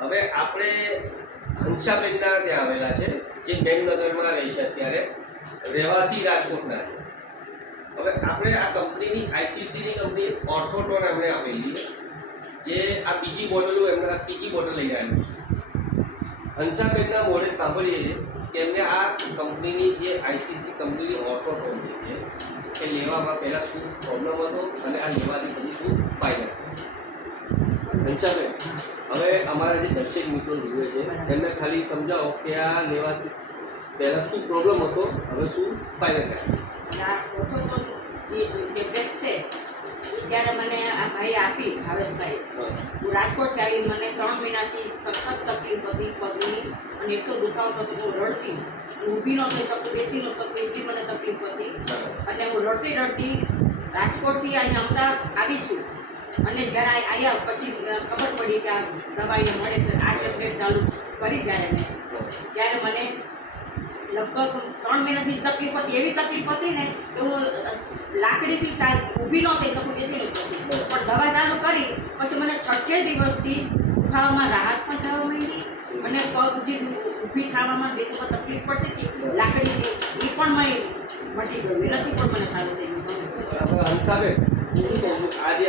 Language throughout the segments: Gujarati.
હવે આપણે હંસાબેનના ત્યાં આવેલા છે, જે મેમનગરમાં રહે છે અત્યારે, રહેવાસી રાજકોટના છે. હવે આપણે આ કંપનીની આઈસીસીની કંપની ઓર્થોટોન એમણે આપેલી, જે આ બીજી બોટલો એમને ત્રીજી બોટલ લઈ આવેલી. હંસાબેનના મોઢે સાંભળીએ છીએ કે એમને આ કંપનીની જે આઈસીસી કંપનીની ઓર્થોટોન છે એ લેવામાં પહેલાં શું પ્રોબ્લેમ હતો અને આ લેવાથી પછી શું ફાયદા. હંસાબેન, હવે અમારા જે દર્શક મિત્રો જુએ છે એમને ખાલી સમજાવો કે આ લેવાથી પહેલાં શું પ્રોબ્લેમ હતો, હવે શું ફાયદા થાય. જે ટેબ્લેટ છે એ જ્યારે મને આ ભાઈ આપી, ભાવેશભાઈ, હું રાજકોટથી આવી, મને 3 મહિનાથી સખત તકલીફ હતી પગની, અને એટલો દુખાવો થતો, હું રડતી, ઊભી ન થઈ શકું, બેસી ન શકું, એટલી મને તકલીફ હતી. અને હું રડતી રાજકોટથી અહીંયા અમદાવાદ આવી છું. અને જ્યારે આવ્યા પછી ખબર પડી કે આ દવાઈ મળે છે, આ ટેબ્લેટ ચાલુ કરી ત્યારે મને લગભગ 3 મહિનાથી તકલીફ હતી, એવી તકલીફ હતી ને કે હું લાકડીથી ઊભી ન થઈ શકું, બેસી ન શકું. પણ દવા ચાલુ કરી પછી મને 6 દિવસથી દુખાવામાં રાહત પણ થવા માંડી, અને પગ જે ઊભી થવામાં બેસવામાં તકલીફ પડતી હતી લાકડીથી, એ પણ મને મટી ગયું. એનાથી પણ મને સારું થઈ ગયું. હંસાબેન, શું કહું, આ જે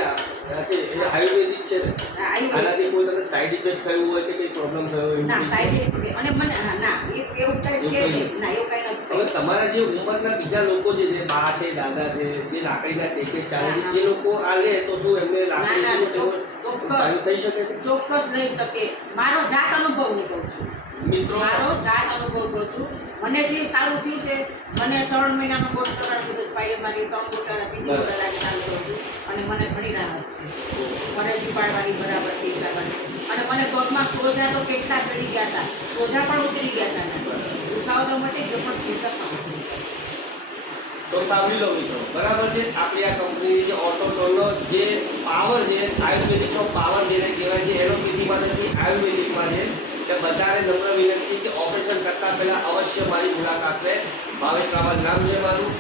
છે એ આયુર્વેદિક છે ને, આનાથી કોઈ તમને સાઈડ ઇફેક્ટ થયું હોય કે કંઈ પ્રોબ્લેમ થયો હોય? ના, સાઈડ ઇફેક્ટ અને મને ના એવું કંઈ છે નહીં. ના, એવું કંઈ નથી. હવે તમારા જે ઉંમરના બીજા લોકો છે, જે બા છે, દાદા છે, જે લાકડીના ટેકે ચાલે છે, એ લોકો આ લે તો શું એમને લાકડી થઈ શકે? ચોક્કસ લઈ શકે. મારો જાત અનુભવ હું કહું છું મિત્રો, મારો જાત અનુભવ કહું છું. મને જે સારું થયું છે, મને 3 મહિનાનો કોર્સ કરવાનું કીધું, ભાઈએ મારી 3 બોટલ બીજી બોટલ આજે ચાલુ કરું છું, અને મને ઘણી રાહત છે. ફરજી પાડવાની બરાબર છે અને મને પગમાં સોજા તો કેટલા ચડી ગયા હતા, સોજા પણ ઉતરી ગયા છે. દુખાવો તો મટી ગયો, પણ સોજા પણ ઉતરી ગયા. તો સાંભળી લો મિત્રો, બરાબર છે. આપણી આ કંપનીની જે ઓર્થોટોનનો જે પાવર છે, આયુર્વેદિકનો પાવર જેને કહેવાય છે, એલોપેથીમાં નથી, આયુર્વેદિકમાં છે. કે બધાને નમ્ર વિનંતી કે ઓપરેશન કરતાં પહેલાં અવશ્ય મારી મુલાકાત લે. ભાવેશ રાવલ નામ છે મારું.